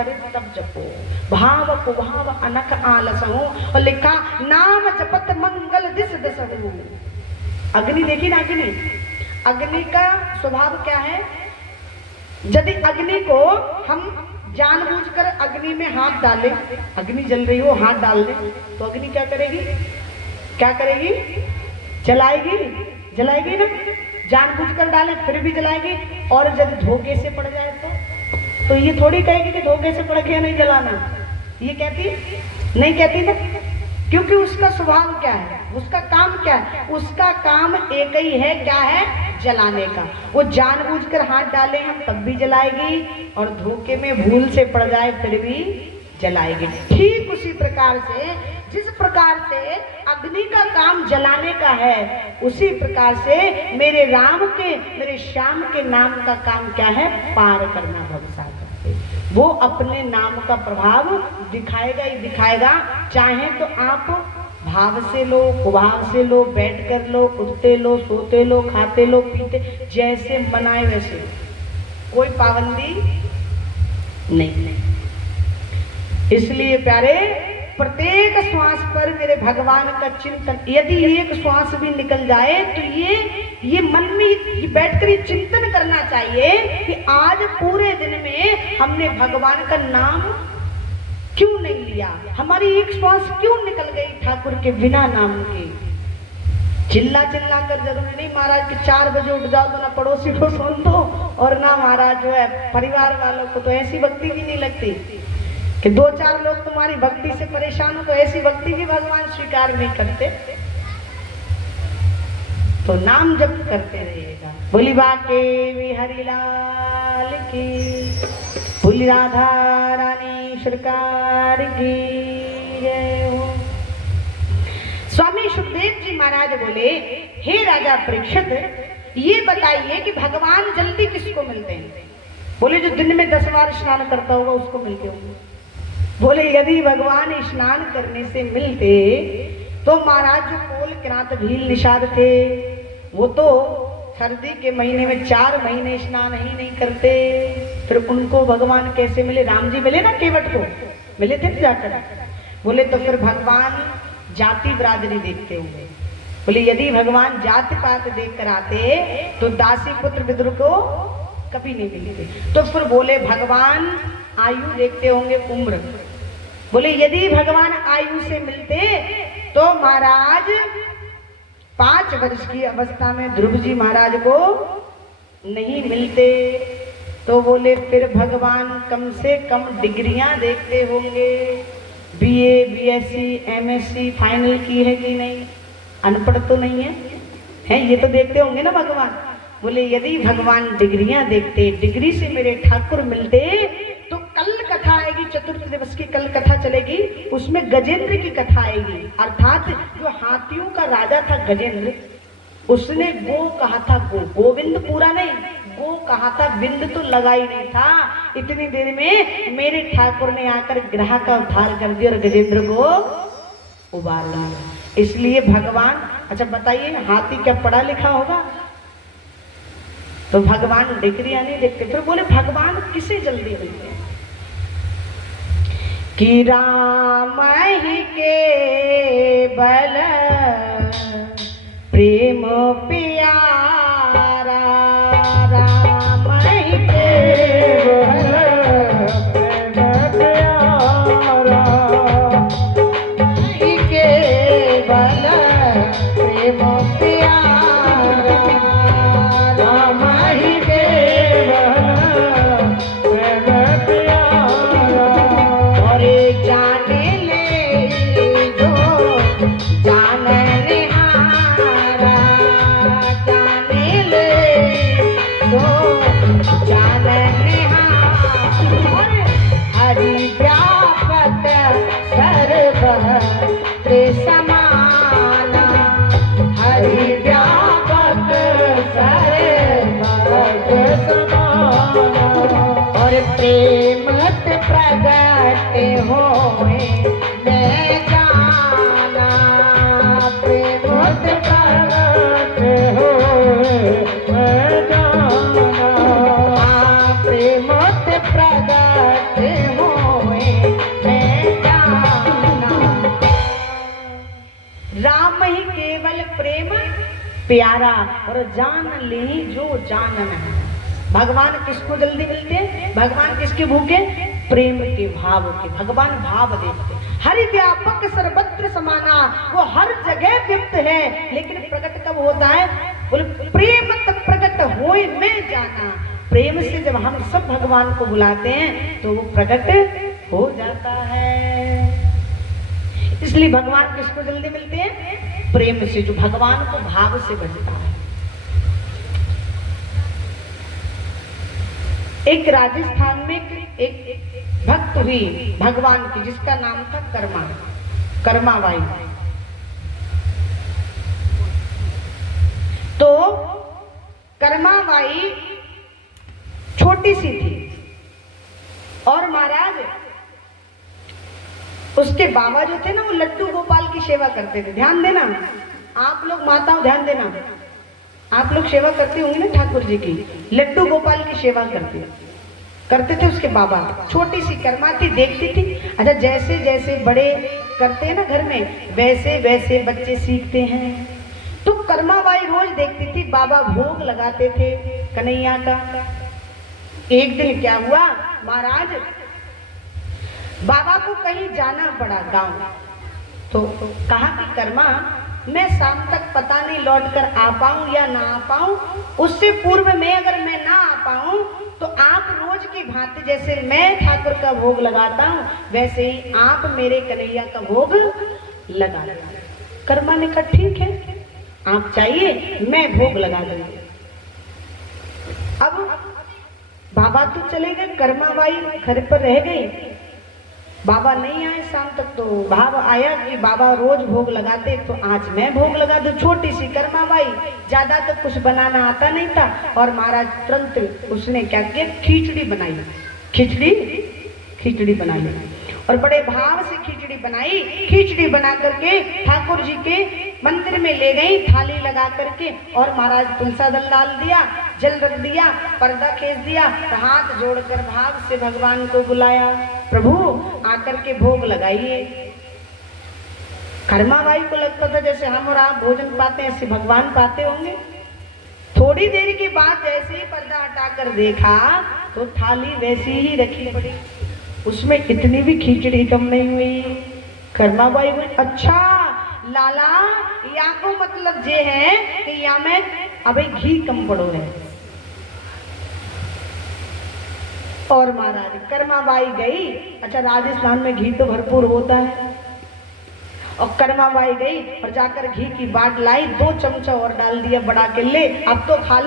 करे तब जपो, भाव कुभाव अनक आलसहु। और लिखा नाम जपत मंगल दिस दसहु। अग्नि देखी ना, अग्नि का स्वभाव क्या है? यदि अग्नि को हम जानबूझकर अग्नि में हाथ डालें, अग्नि जल रही हो हाथ डाल दें, तो अग्नि क्या करेगी? क्या करेगी? जलाएगी ना। जानबूझकर डालें फिर भी जलाएगी। और यदि धोखे से पड़ जाए तो ये थोड़ी कहेगी कि धोखे से पड़ गया नहीं जलाना, ये कहती नहीं, कहती ना, क्योंकि उसका स्वभाव क्या है, उसका काम क्या है? उसका काम एक ही है, क्या है? जलाने का। वो जानबूझकर हाथ डाले हम तब भी जलाएगी, और धोखे में भूल से पड़ जाए फिर भी जलाएगी। ठीक उसी प्रकार से, जिस प्रकार से अग्नि का काम जलाने का है, उसी प्रकार से मेरे राम के, मेरे श्याम के नाम का काम क्या है? पार करना भवसागर। वो अपने नाम का प्रभाव दिखाएगा ही दिखाएगा। चाहे तो आप भाव से लो, कुभाव से लो, बैठ कर लो, उठते लो, सोते लो, खाते लो, पीते, जैसे मनाए वैसे, कोई पाबंदी नहीं। इसलिए प्यारे, प्रत्येक श्वास पर मेरे भगवान का चिंतन, यदि एक श्वास भी निकल जाए तो ये मन में बैठकर ये चिंतन करना चाहिए कि आज पूरे दिन में हमने भगवान का नाम क्यों नहीं लिया, हमारी एक श्वास क्यों निकल गई ठाकुर के बिना नाम के। चिल्ला कर जरूरी नहीं महाराज कि 4 बजे उठ जाओ तो ना पड़ोसी को सुन दो, और ना महाराज जो है परिवार वालों को तो ऐसी भक्ति भी नहीं लगती कि 2-4 लोग तुम्हारी भक्ति से परेशान हो, तो ऐसी भक्ति भी भगवान स्वीकार नहीं करते। तो नाम जप करते रहिएगा। बोली बाके बिहारी लाल की, बोली राधा रानी सरकार की जय हो। स्वामी सुखदेव जी महाराज बोले, हे राजा परीक्षित, ये बताइए कि भगवान जल्दी किसको मिलते हैं? बोले जो दिन में 10 बार स्नान करता होगा उसको मिलते होंगे। बोले यदि भगवान स्नान करने से मिलते तो महाराज जो कोल किरात भील निषाद थे, वो तो सर्दी के महीने में 4 महीने स्नान ही नहीं करते, फिर उनको भगवान कैसे मिले? राम जी मिले ना केवट को, मिले थे ना जाकर। बोले तो फिर भगवान जाति बिरादरी देखते होंगे। बोले यदि भगवान जाति पात देख कर आते तो दासी पुत्र विदुर को कभी नहीं मिलते। तो फिर बोले भगवान आयु देखते होंगे, उम्र। बोले यदि भगवान आयु से मिलते तो महाराज 5 वर्ष की अवस्था में ध्रुव जी महाराज को नहीं मिलते। तो बोले फिर भगवान कम से कम डिग्रियां देखते होंगे, BA, BSc, MSc फाइनल की है कि नहीं, अनपढ़ तो नहीं है, ये तो देखते होंगे ना भगवान। बोले यदि भगवान डिग्रियां देखते, डिग्री से मेरे ठाकुर मिलते, तो कल कथा आएगी, चतुर्थ दिवस की कल कथा चलेगी, उसमें गजेंद्र की कथा आएगी। अर्थात जो हाथियों का राजा था गजेंद्र, उसने गो कहा था, गोविंद पूरा नहीं, गो कहा था, बिंद तो लगा ही नहीं था। इतनी देर में मेरे ठाकुर ने आकर ग्रह का उद्धार कर दिया और गजेंद्र को उबार लिया। इसलिए भगवान, अच्छा बताइए हाथी क्या पढ़ा लिखा होगा? तो भगवान डिग्रियां नहीं देखते। फिर बोले भगवान किसे जल्दी मिलते हैं? कि राम ही के बल प्रेम प्यारा, राम ही के बल प्रेम प्यारा, ही के बल प्रेम प्यारा, राम ही के बल प्रेम प्यारा। और जाने ले जो जानने हारा, जाने ले जो जानने हारा, हरि व्यापक सर्वत्र समाना, हरि व्यापक सर्वत्र समाना। और प्रेमत प्रगट होए मैं जाना, प्रेमत प्रगट होए मैं जाना, प्रेमत प्रगट हो प्यारा और जान ले जो जानना है। भगवान किसको जल्दी मिलते हैं? भगवान किसके भूखे? प्रेम के भाव के। भगवान भाव देखते हैं। हरि व्यापक सर्वत्र समाना, वो हर जगह व्यक्त है, लेकिन प्रकट कब होता है? बोले प्रेम तक प्रकट होए मैं जाना। प्रेम से जब हम सब भगवान को बुलाते हैं तो वो प्रकट हो जाता है। इसलिए भगवान किसको जल्दी मिलते हैं? प्रेम से, जो भगवान को भाव से भजता है। एक राजस्थान में एक भक्त हुई भगवान की, जिसका नाम था कर्माबाई। तो कर्माबाई छोटी सी थी और महाराज उसके बाबा जो थे ना, वो लड्डू गोपाल की सेवा करते थे। ध्यान देना आप लोग माताओं, ध्यान देना, आप लोग सेवा करते होंगे ना ठाकुर जी की। लड्डू गोपाल की सेवा करते थे उसके बाबा। छोटी सी कर्मा थी, देखती थी। अच्छा, जैसे जैसे बड़े करते हैं ना घर में, वैसे वैसे बच्चे सीखते हैं। तो कर्माबाई रोज देखती थी बाबा भोग लगाते थे कन्हैया का। एक दिन क्या हुआ महाराज, बाबा को कहीं जाना पड़ा गांव। तो कहा कि कर्मा, मैं शाम तक पता नहीं लौट कर आ पाऊं या ना आ पाऊं, उससे पूर्व में अगर मैं ना आ पाऊं तो आप रोज की भांति जैसे मैं ठाकुर का भोग लगाता हूं, वैसे ही आप मेरे कन्हैया का भोग लगा लेना। कर्मा ने कहा ठीक है, आप चाहिए मैं भोग लगा दूंगी। अब बाबा तो चले गए, कर्माबाई घर पर रह गई। बाबा नहीं आए शाम तक, तो भाव आया कि बाबा रोज भोग लगाते, तो आज मैं भोग लगा दूं। छोटी सी कर्माबाई, ज्यादा तो कुछ बनाना आता नहीं था। और महाराज तुरंत उसने क्या किया, खिचड़ी बनाई। खिचड़ी बना ली और बड़े भाव से खिचड़ी बनाई। खिचड़ी बना करके ठाकुर जी के मंदिर में ले गई, थाली लगा करके, और महाराज तुलसा दल डाल दिया, जल रख दिया, पर्दा खींच दिया, हाथ जोड़कर भाव से भगवान को बुलाया, प्रभु आकर के भोग लगाइए। कर्माबाई को लगता था जैसे हम और आप भोजन पाते हैं, ऐसे भगवान पाते होंगे। थोड़ी देर के बाद जैसे ही पर्दा हटाकर देखा तो थाली वैसी ही रखी पड़ी, उसमें इतनी भी खिचड़ी कम नहीं हुई। कर्माबाई बोली अच्छा लाला, या को मतलब ये है कि या में अबे घी कम पड़ो है। और महाराज कर्माबाई गई। अच्छा, राजस्थान में घी तो भरपूर होता है। और कर्माबाई गई और जाकर घी की बाट लाई, 2 चमचा और डाल दिया, बड़ा के ले अब तो खा ले।